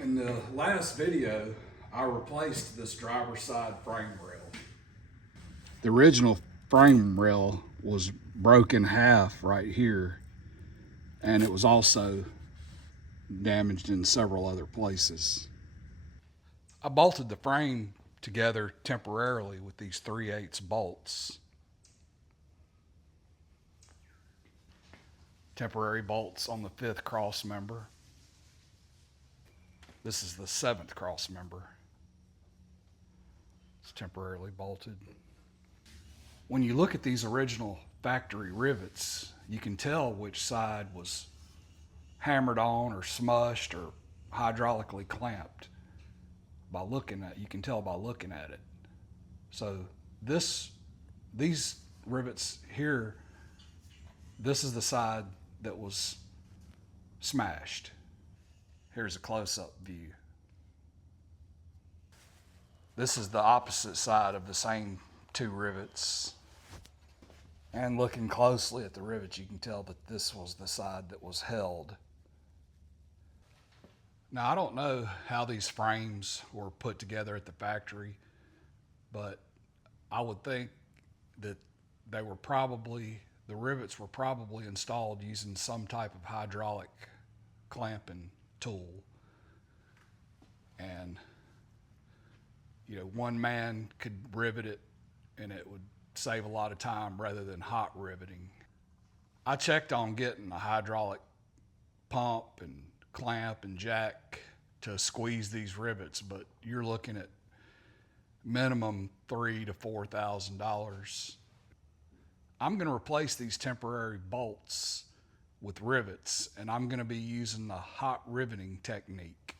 In the last video, I replaced this driver's side frame rail. The original frame rail was broken in half right here, and it was also damaged in several other places. I bolted the frame together temporarily with these 3/8 bolts. Temporary bolts on the 5th cross member. This is the 7th cross member. It's temporarily bolted. When you look at these original factory rivets, you can tell which side was hammered on or smushed or hydraulically clamped by looking at. You can tell by looking at it. So these rivets here, this is the side that was smashed. Here's a close-up view. This is the opposite side of the same two rivets. And looking closely at the rivets, you can tell that this was the side that was held. Now, I don't know how these frames were put together at the factory, but I would think that the rivets were probably installed using some type of hydraulic clamping tool. And, one man could rivet it and it would save a lot of time rather than hot riveting. I checked on getting a hydraulic pump and clamp and jack to squeeze these rivets, but you're looking at minimum $3,000 to $4,000. I'm going to replace these temporary bolts with rivets, and I'm going to be using the hot riveting technique.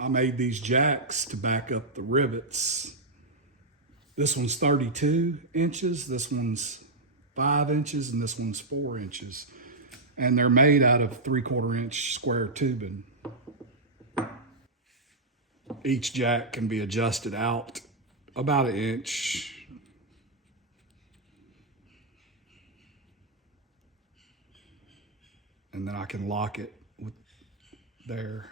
I made these jacks to back up the rivets. This one's 32 inches, this one's 5 inches, and this one's 4 inches. And they're made out of 3/4 inch square tubing. Each jack can be adjusted out about 1 inch. And then I can lock it with there.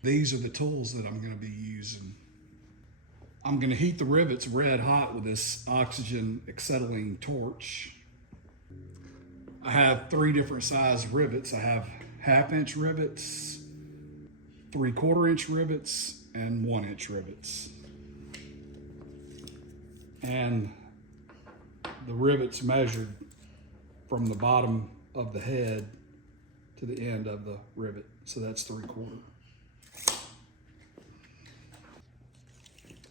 These are the tools that I'm going to be using. I'm going to heat the rivets red hot with this oxygen-acetylene torch. I have 3 different size rivets. I have 1/2 inch rivets, 3/4 inch rivets, and 1 inch rivets. And the rivets measured from the bottom of the head to the end of the rivet. So that's 3/4.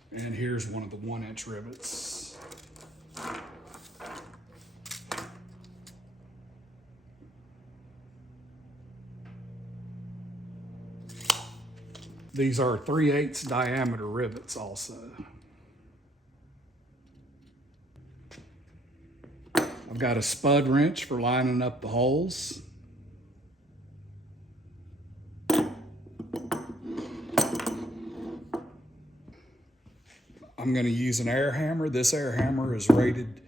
And here's one of the 1 inch rivets. These are 3/8 diameter rivets also. I've got a spud wrench for lining up the holes. I'm going to use an air hammer. This air hammer is rated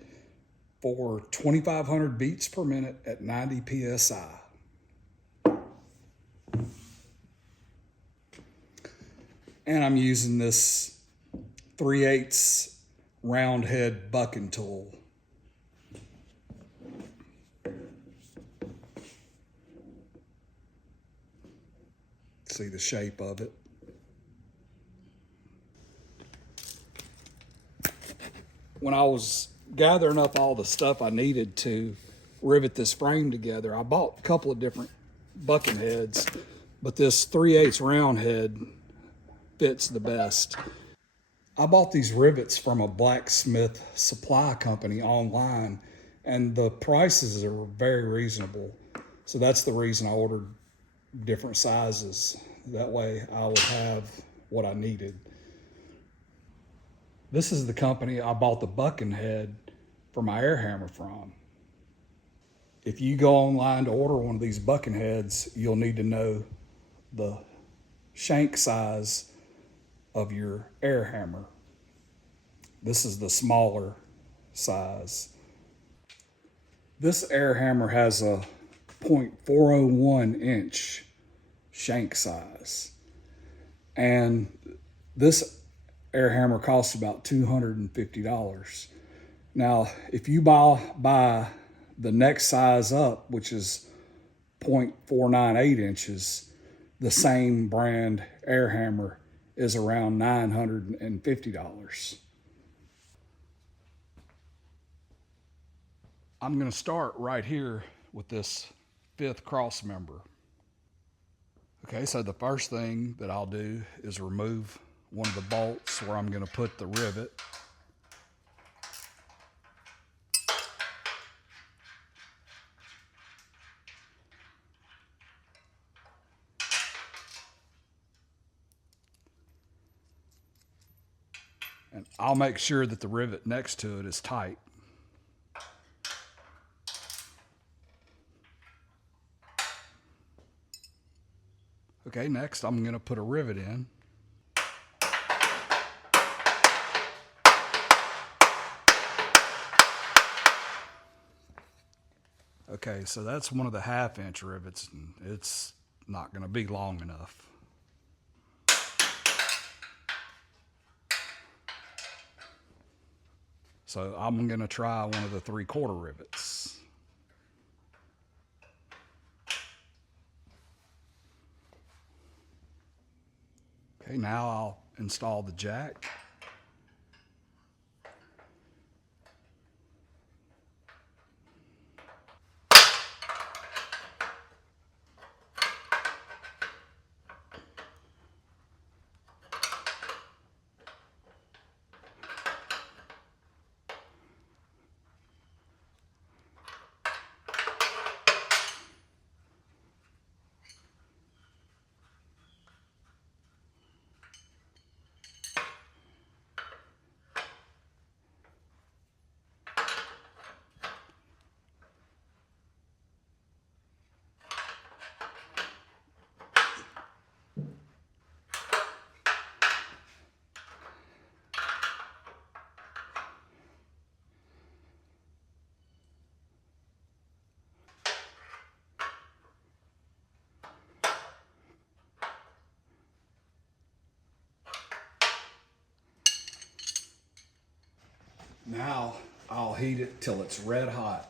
for 2,500 beats per minute at 90 PSI. And I'm using this 3/8 round head bucking tool. See the shape of it. When I was gathering up all the stuff I needed to rivet this frame together, I bought a couple of different bucking heads, but this 3/8 round head fits the best. I bought these rivets from a blacksmith supply company online, and the prices are very reasonable. So that's the reason I ordered different sizes. That way I would have what I needed. This is the company I bought the bucking head for my air hammer from. If you go online to order one of these bucking heads, you'll need to know the shank size of your air hammer. This is the smaller size. This air hammer has a 0.401 inch shank size. And this air hammer costs about $250. Now, if you buy the next size up, which is 0.498 inches, the same brand air hammer is around $950. I'm going to start right here with this 5th cross member. Okay, so the first thing that I'll do is remove one of the bolts where I'm going to put the rivet. And I'll make sure that the rivet next to it is tight. Okay, next I'm going to put a rivet in. Okay, so that's one of the 1/2 inch rivets, and it's not going to be long enough. So I'm going to try one of the 3/4 rivets. Okay, now I'll install the jack. Now I'll heat it till it's red hot.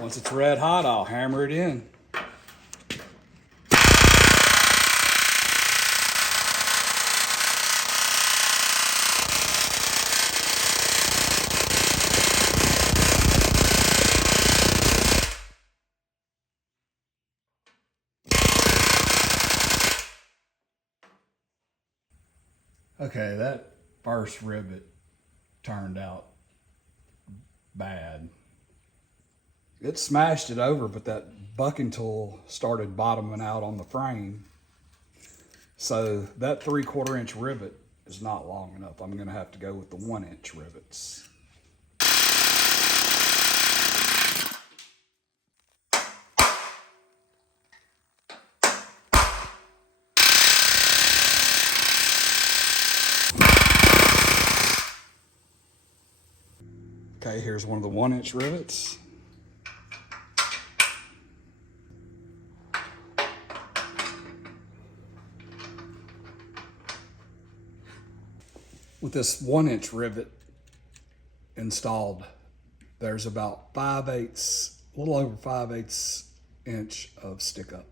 Once it's red hot, I'll hammer it in. Okay, that first rivet turned out bad. It smashed it over, but that bucking tool started bottoming out on the frame. So that 3/4 inch rivet is not long enough. I'm going to have to go with the 1 inch rivets. here's one of the 1-inch rivets. With this 1-inch rivet installed, there's about 5/8, a little over 5/8 inch of stick up.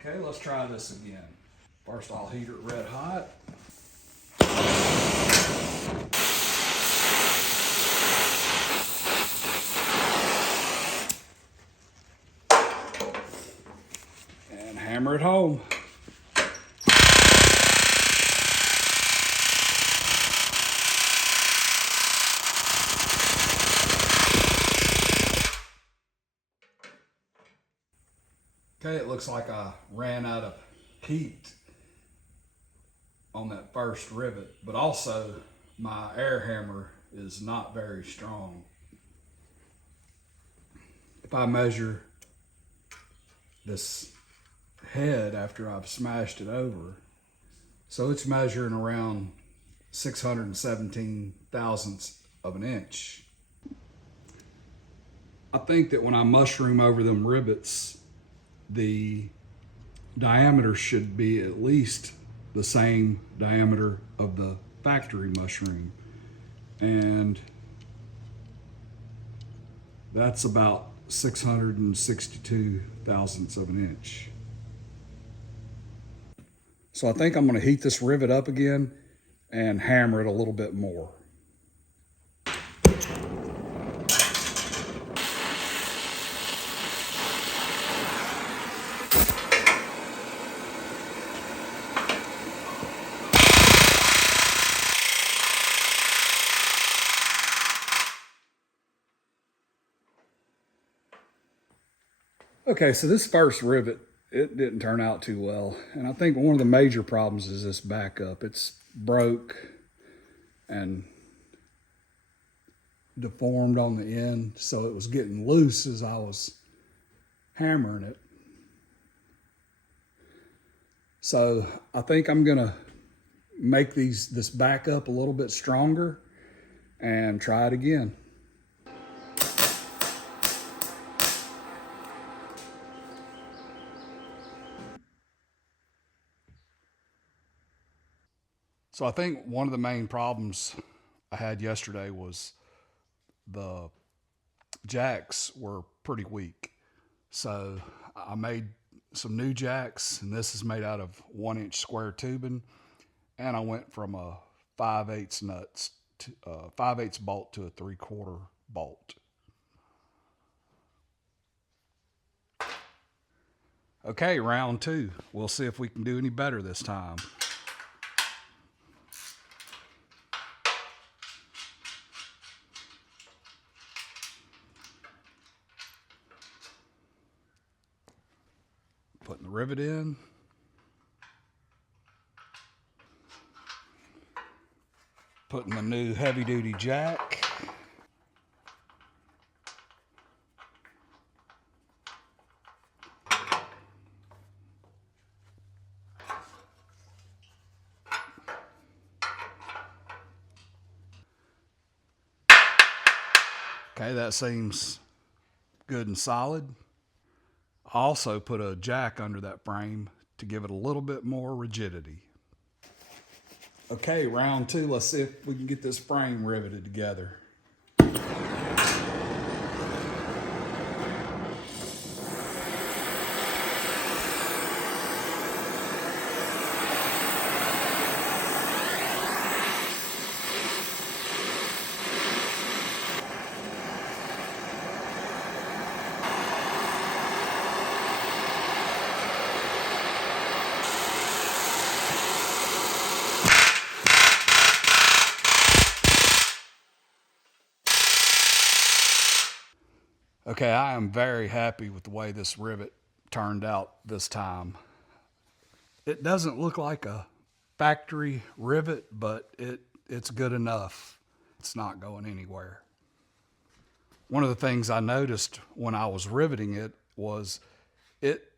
Okay, let's try this again. First, I'll heat it red hot. And hammer it home. Okay, it looks like I ran out of heat on that first rivet, but also my air hammer is not very strong. If I measure this head after I've smashed it over, so it's measuring around 617 thousandths of an inch. I think that when I mushroom over them rivets, the diameter should be at least the same diameter of the factory mushroom, and that's about 662 thousandths of an inch. So I think I'm going to heat this rivet up again and hammer it a little bit more. Okay, so this first rivet, it didn't turn out too well. And I think one of the major problems is this backup. It's broke and deformed on the end, so it was getting loose as I was hammering it. So I think I'm gonna make this backup a little bit stronger and try it again. So I think one of the main problems I had yesterday was the jacks were pretty weak. So I made some new jacks, and this is made out of 1-inch square tubing. And I went from a 5/8 nuts to 5/8 bolt to a 3/4 bolt. Okay, round 2. We'll see if we can do any better this time. Putting the rivet in. Putting the new heavy-duty jack. Okay, that seems good and solid. I also put a jack under that frame to give it a little bit more rigidity. Okay, round 2, let's see if we can get this frame riveted together. Okay, I am very happy with the way this rivet turned out this time. It doesn't look like a factory rivet, but it's good enough. It's not going anywhere. One of the things I noticed when I was riveting it was it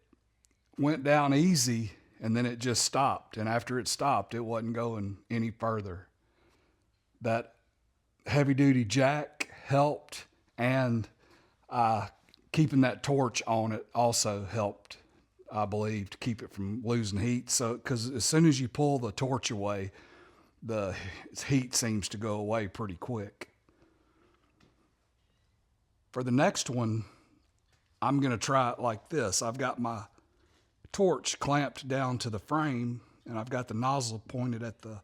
went down easy and then it just stopped. And after it stopped, it wasn't going any further. That heavy duty jack helped, and keeping that torch on it also helped, I believe, to keep it from losing heat. So, because as soon as you pull the torch away, the heat seems to go away pretty quick. For the next one, I'm going to try it like this. I've got my torch clamped down to the frame, and I've got the nozzle pointed at the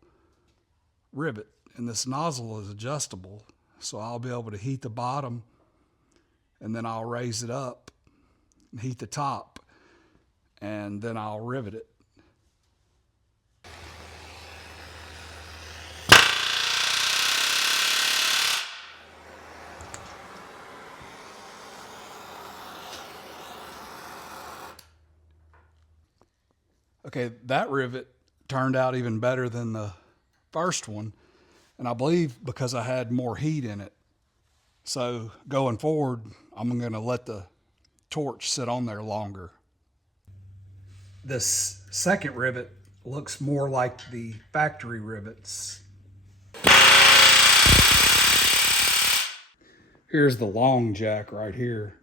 rivet. And this nozzle is adjustable, so I'll be able to heat the bottom, and then I'll raise it up and heat the top, and then I'll rivet it. Okay, that rivet turned out even better than the first one, and I believe because I had more heat in it. So going forward, I'm going to let the torch sit on there longer. This second rivet looks more like the factory rivets. Here's the long jack right here.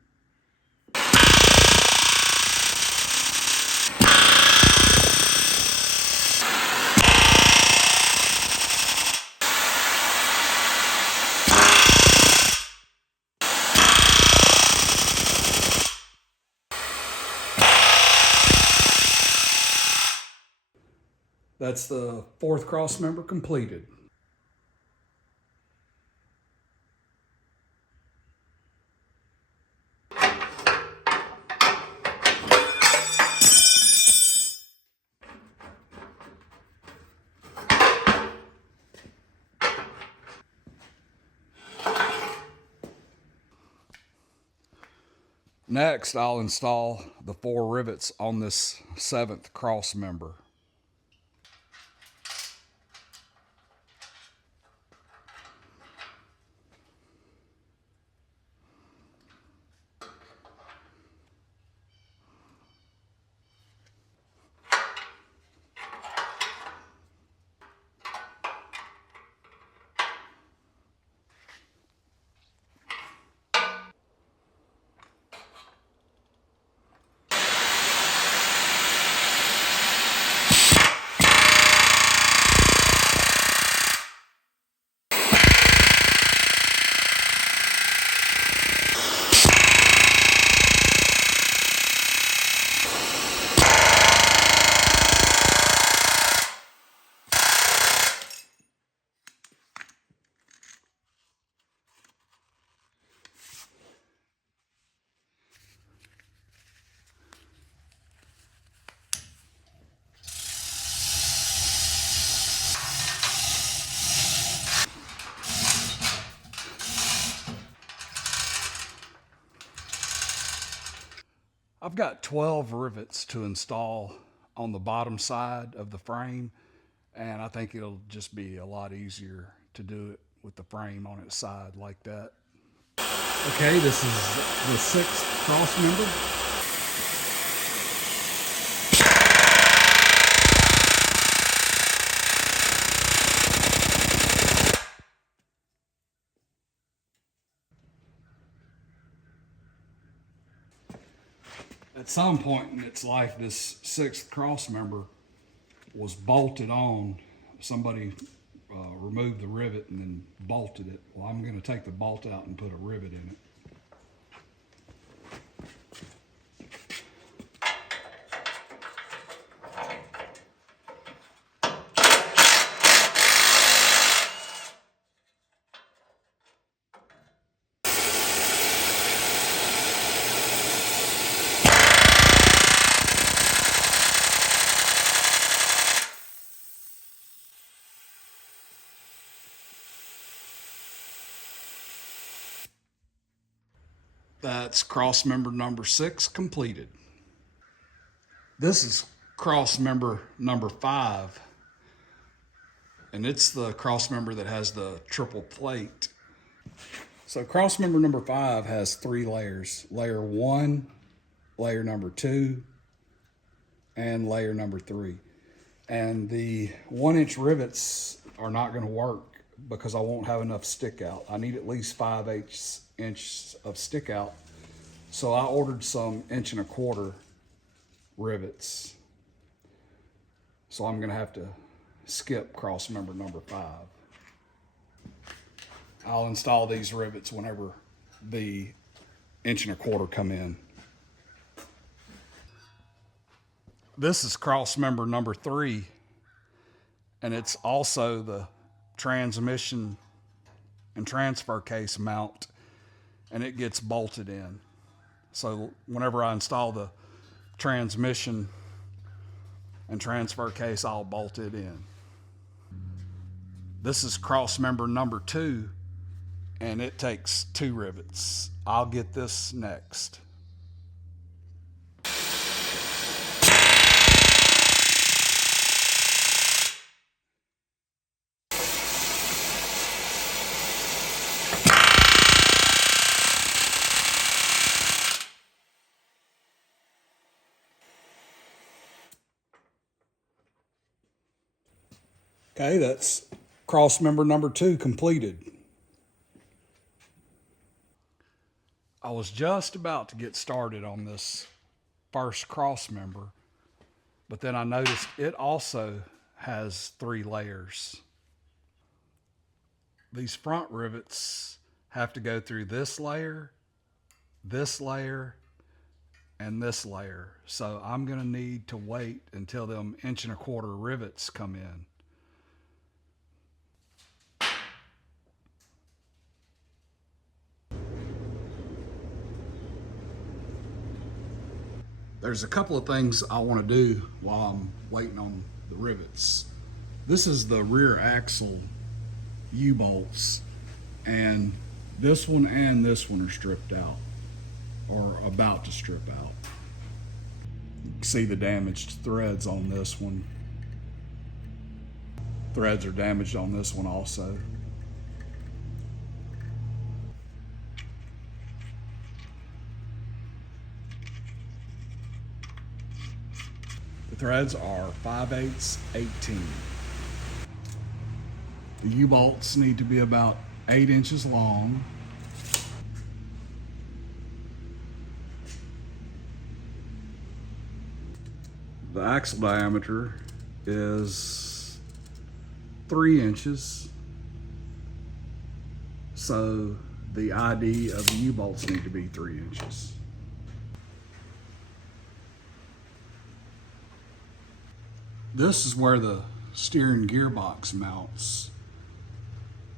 That's the fourth cross member completed. Next, I'll install the 4 rivets on this 7th cross member. I've got 12 rivets to install on the bottom side of the frame, and I think it'll just be a lot easier to do it with the frame on its side like that. Okay, this is the 6th cross member. At some point in its life, this 6th cross member was bolted on. Somebody removed the rivet and then bolted it. Well, I'm going to take the bolt out and put a rivet in it. That's cross member number 6 completed. This is cross member number 5, and it's the cross member that has the triple plate. So cross member number 5 has 3 layers: layer 1, layer number 2, and layer number 3. And the 1-inch rivets are not going to work because I won't have enough stick out. I need at least 5/8 inches of stick out. So I ordered some 1¼ rivets. So I'm gonna have to skip cross member number 5. I'll install these rivets whenever the 1¼ come in. This is cross member number 3, and it's also the transmission and transfer case mount, and it gets bolted in. So whenever I install the transmission and transfer case, I'll bolt it in. This is cross member number 2, and it takes 2 rivets. I'll get this next. Okay, that's cross member number 2 completed. I was just about to get started on this first cross member, but then I noticed it also has 3 layers. These front rivets have to go through this layer, and this layer. So I'm gonna need to wait until them 1¼ rivets come in. There's a couple of things I want to do while I'm waiting on the rivets. This is the rear axle U-bolts, and this one and this one are stripped out, or about to strip out. You can see the damaged threads on this one. Threads are damaged on this one also. Threads are 5/8 18. The U-bolts need to be about 8 inches long. The axle diameter is 3 inches. So the ID of the U-bolts need to be 3 inches. This is where the steering gearbox mounts,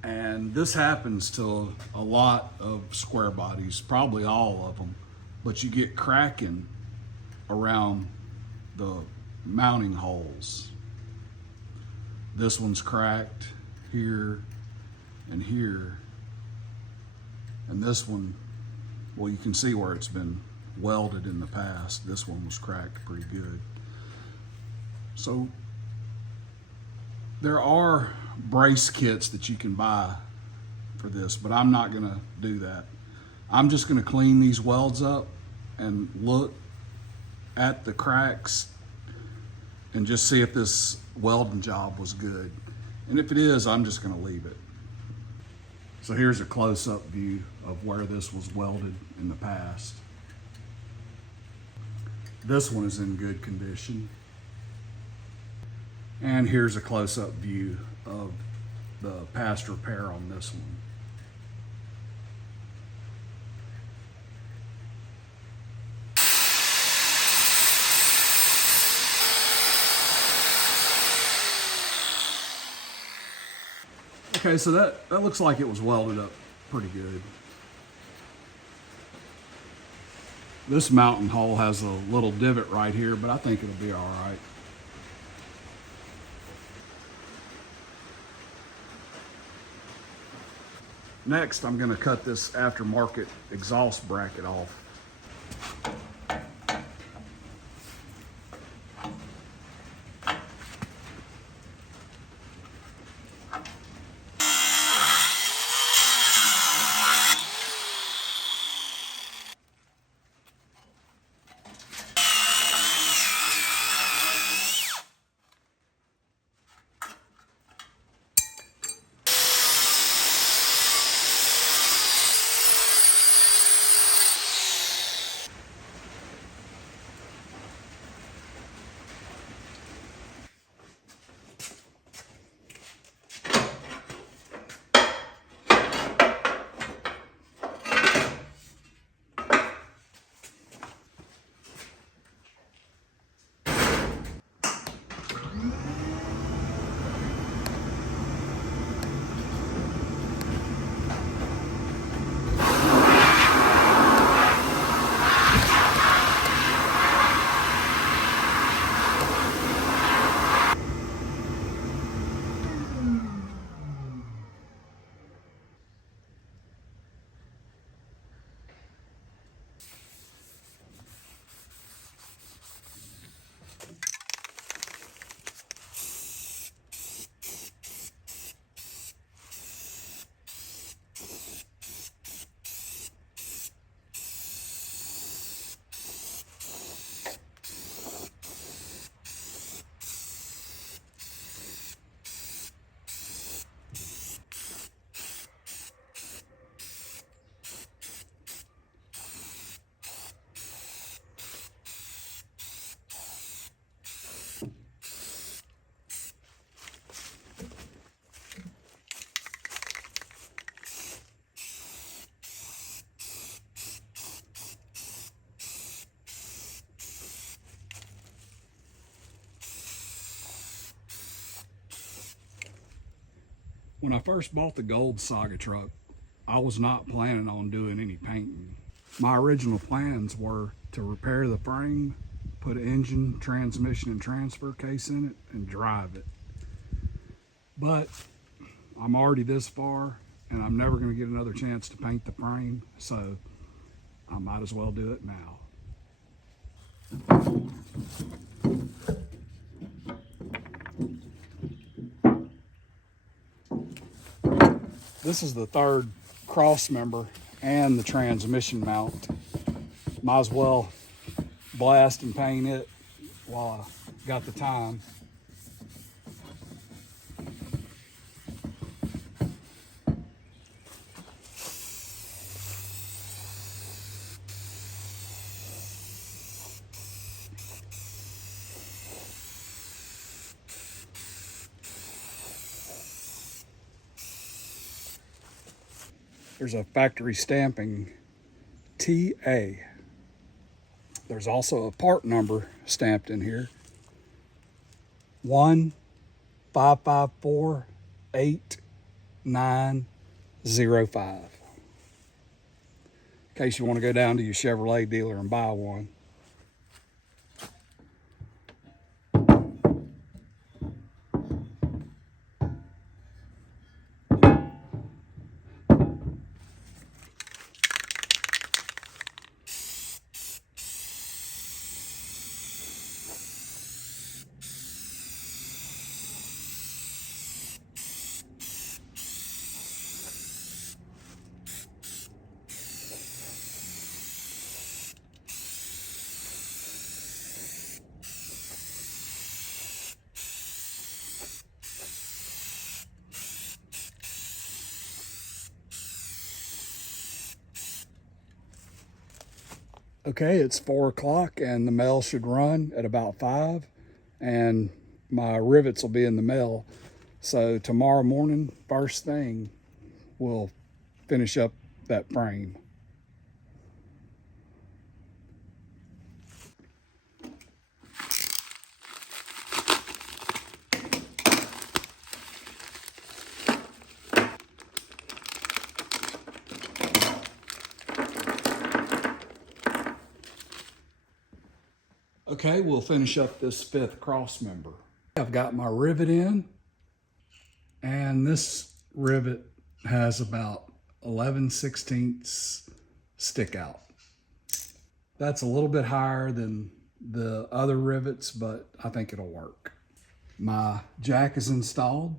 and this happens to a lot of square bodies, probably all of them, but you get cracking around the mounting holes. This one's cracked here and here, and this one, well, you can see where it's been welded in the past. This one was cracked pretty good. So there are brace kits that you can buy for this, but I'm not gonna do that. I'm just gonna clean these welds up and look at the cracks and just see if this welding job was good. And if it is, I'm just gonna leave it. So here's a close-up view of where this was welded in the past. This one is in good condition. And here's a close-up view of the past repair on this one. Okay, so that looks like it was welded up pretty good. This mounting hole has a little divot right here, but I think it'll be all right. Next, I'm going to cut this aftermarket exhaust bracket off. When I first bought the gold Saga truck, I was not planning on doing any painting. My original plans were to repair the frame, put an engine, transmission, and transfer case in it, and drive it. But I'm already this far, and I'm never going to get another chance to paint the frame, so I might as well do it now. This is the third cross member and the transmission mount. Might as well blast and paint it while I got the time. There's a factory stamping TA. There's also a part number stamped in here. 15548 905. In case you want to go down to your Chevrolet dealer and buy one. Okay, it's 4 o'clock and the mail should run at about 5, and my rivets will be in the mail. So tomorrow morning, first thing, we'll finish up that frame. Okay, we'll finish up this 5th cross member. I've got my rivet in, and this rivet has about 11/16 stick out. That's a little bit higher than the other rivets, but I think it'll work. My jack is installed.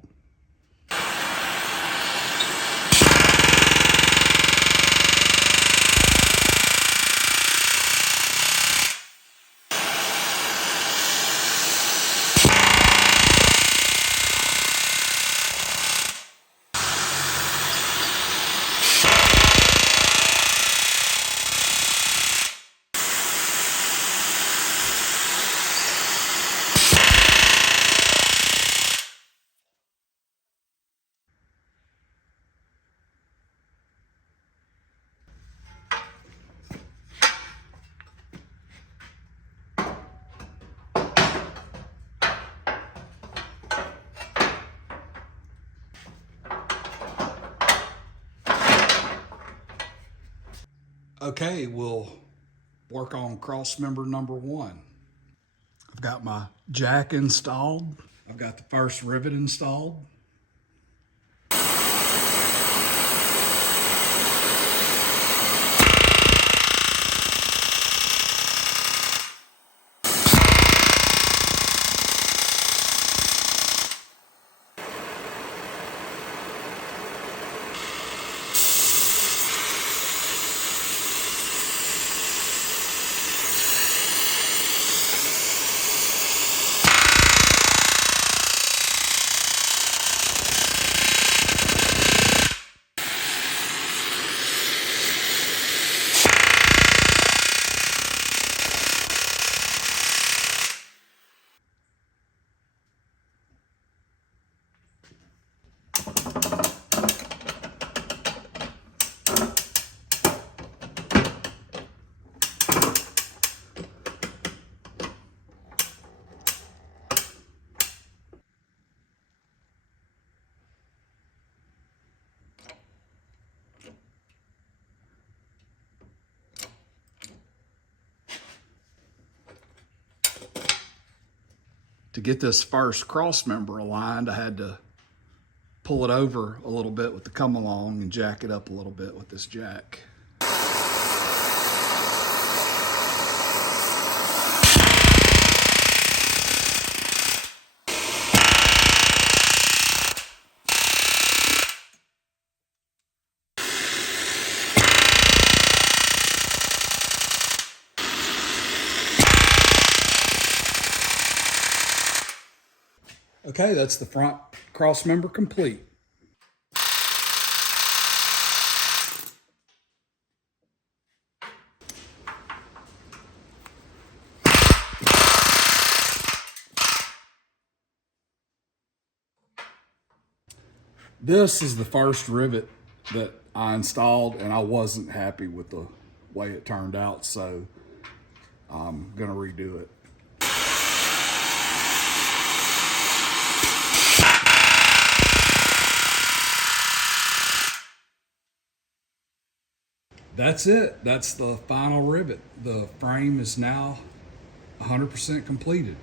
Okay, we'll work on cross member number 1. I've got my jack installed. I've got the first rivet installed. To get this first cross member aligned, I had to pull it over a little bit with the come along and jack it up a little bit with this jack. Okay, that's the front cross member complete. This is the first rivet that I installed, and I wasn't happy with the way it turned out, so I'm gonna redo it. That's it. That's the final rivet. The frame is now 100% completed.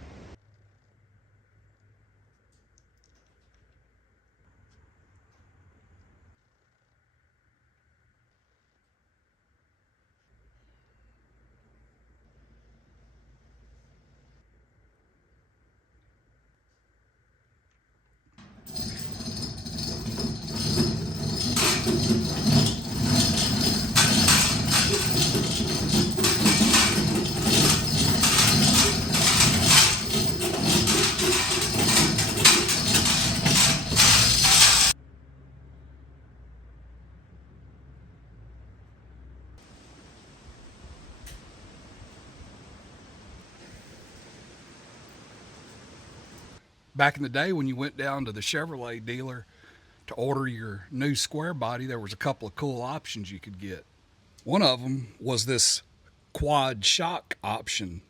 Back in the day when you went down to the Chevrolet dealer to order your new square body, there was a couple of cool options you could get. One of them was this quad shock option.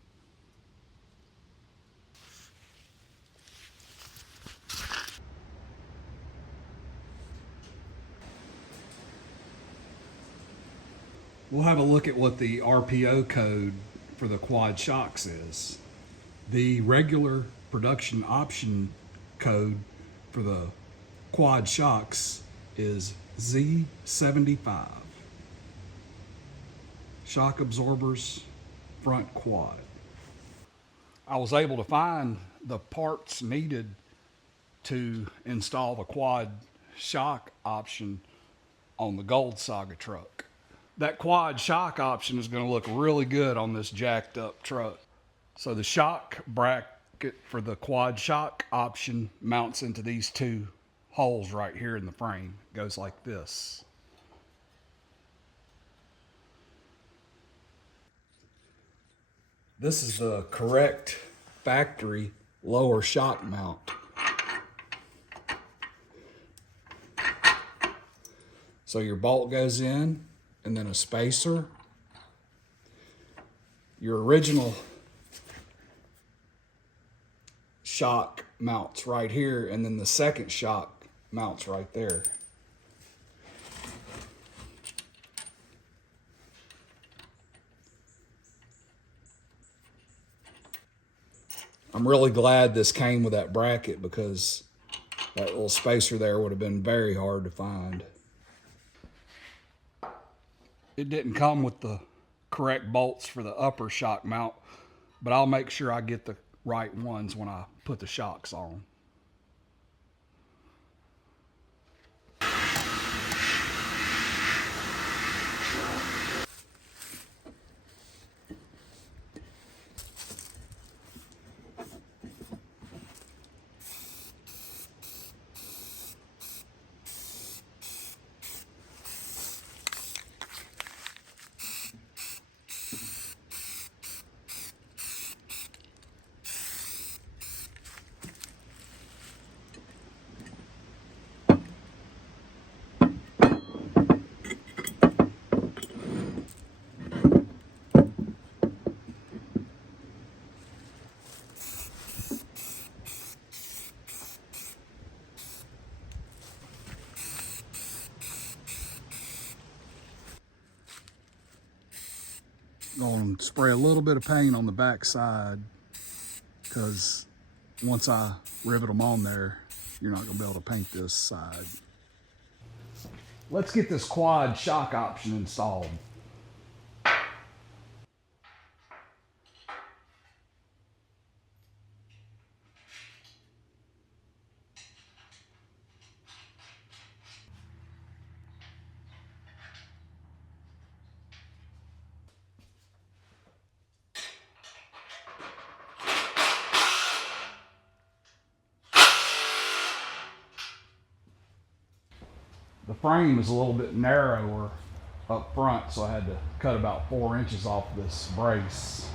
We'll have a look at what the RPO code for the quad shocks is. The regular production option code for the quad shocks is Z75. Shock absorbers, front quad. I was able to find the parts needed to install the quad shock option on the gold Saga truck. That quad shock option is going to look really good on this jacked up truck. So the shock bracket for the quad shock option mounts into these two holes right here in the frame. It goes like this. This is the correct factory lower shock mount. So your bolt goes in, and then a spacer. Your original shock mounts right here, and then the second shock mounts right there. I'm really glad this came with that bracket, because that little spacer there would have been very hard to find. It didn't come with the correct bolts for the upper shock mount, but I'll make sure I get the right ones when I put the shocks on. Going to spray a little bit of paint on the back side, because once I rivet them on there, you're not gonna be able to paint this side. Let's get this quad shock option installed. The frame is a little bit narrower up front, so I had to cut about 4 inches off this brace.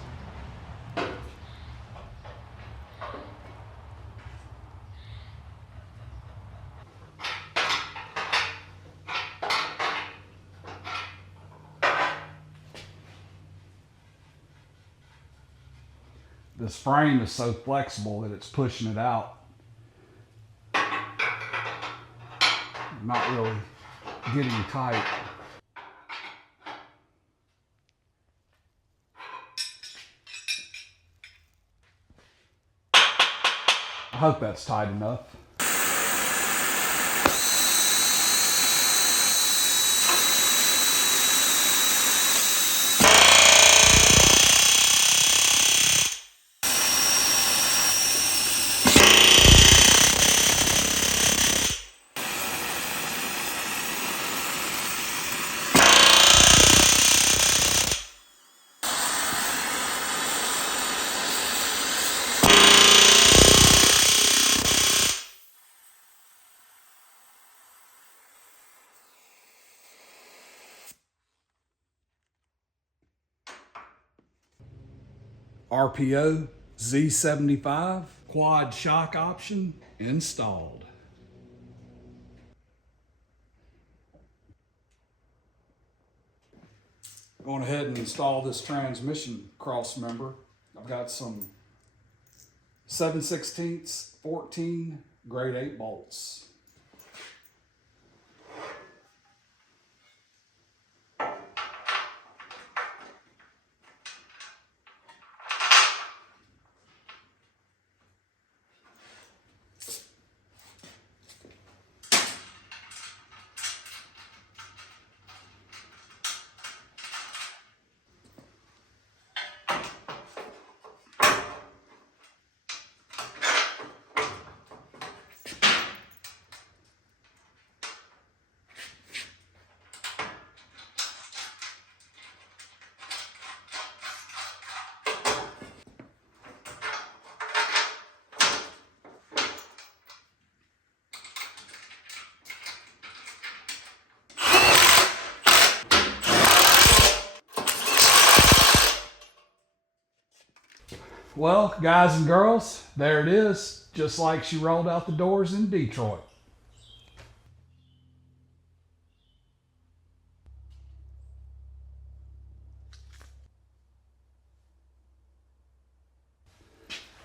This frame is so flexible that it's pushing it out. Not really getting tight. I hope that's tight enough. RPO Z75 Quad Shock option installed. Going ahead and install this transmission cross member. I've got some 7/16 14 grade 8 bolts. Well, guys and girls, there it is, just like she rolled out the doors in Detroit.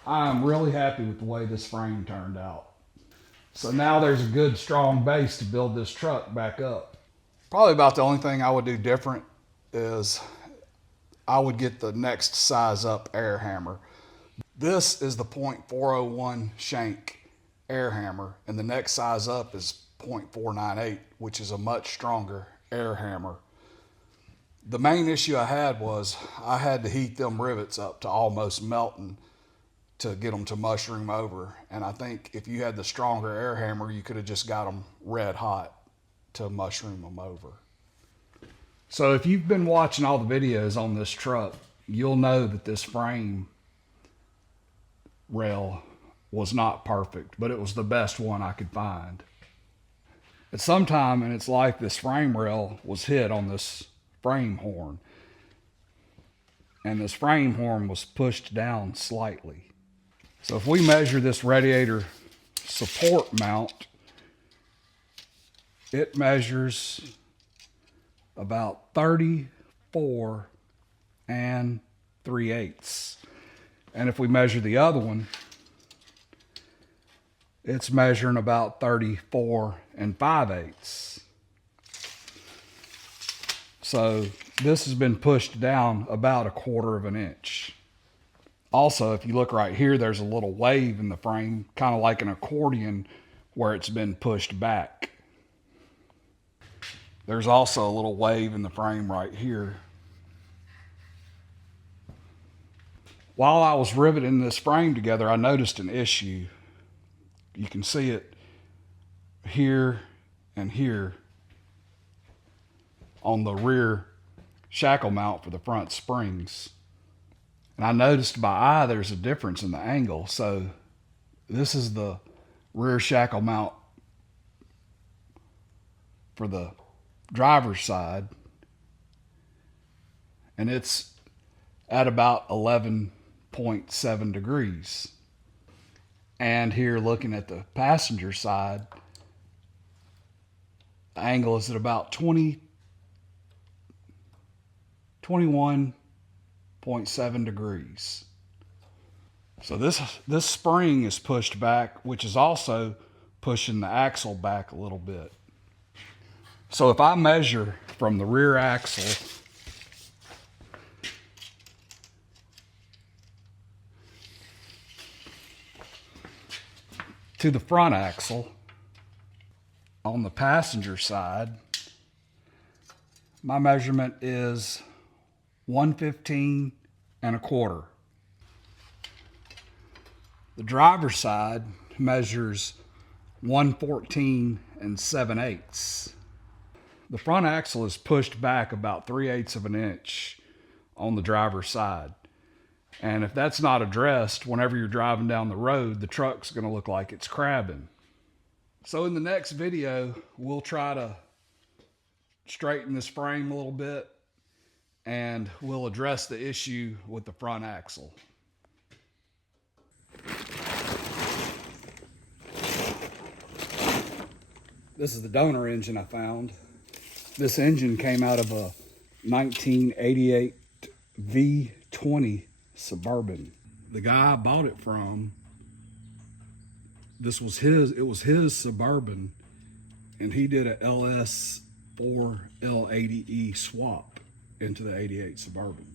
I'm really happy with the way this frame turned out. So now there's a good strong base to build this truck back up. Probably about the only thing I would do different is I would get the next size up air hammer. This is the .401 shank air hammer, and the next size up is .498, which is a much stronger air hammer. The main issue I had was I had to heat them rivets up to almost melting to get them to mushroom over. And I think if you had the stronger air hammer, you could have just got them red hot to mushroom them over. So if you've been watching all the videos on this truck, you'll know that this frame rail was not perfect, but it was the best one I could find. At some time in its life, this frame rail was hit on this frame horn, and this frame horn was pushed down slightly. So if we measure this radiator support mount, it measures about 34 3/8. And if we measure the other one, it's measuring about 34 5/8. So this has been pushed down about 1/4 of an inch. Also, if you look right here, there's a little wave in the frame, kind of like an accordion where it's been pushed back. There's also a little wave in the frame right here. While I was riveting this frame together, I noticed an issue. You can see it here and here on the rear shackle mount for the front springs. And I noticed by eye there's a difference in the angle. So this is the rear shackle mount for the driver's side, and it's at about 11.7 degrees. And here, looking at the passenger side, the angle is at about 21.7 degrees. So this spring is pushed back, which is also pushing the axle back a little bit. So if I measure from the rear axle to the front axle on the passenger side, my measurement is 115 1/4. The driver's side measures 114 7/8. The front axle is pushed back about 3/8 of an inch on the driver's side. And if that's not addressed, whenever you're driving down the road, the truck's going to look like it's crabbing. So in the next video, we'll try to straighten this frame a little bit, and we'll address the issue with the front axle. This is the donor engine I found. This engine came out of a 1988 V20 Suburban. The guy I bought it from, it was his Suburban, and he did a LS4 L80E swap into the 88 Suburban.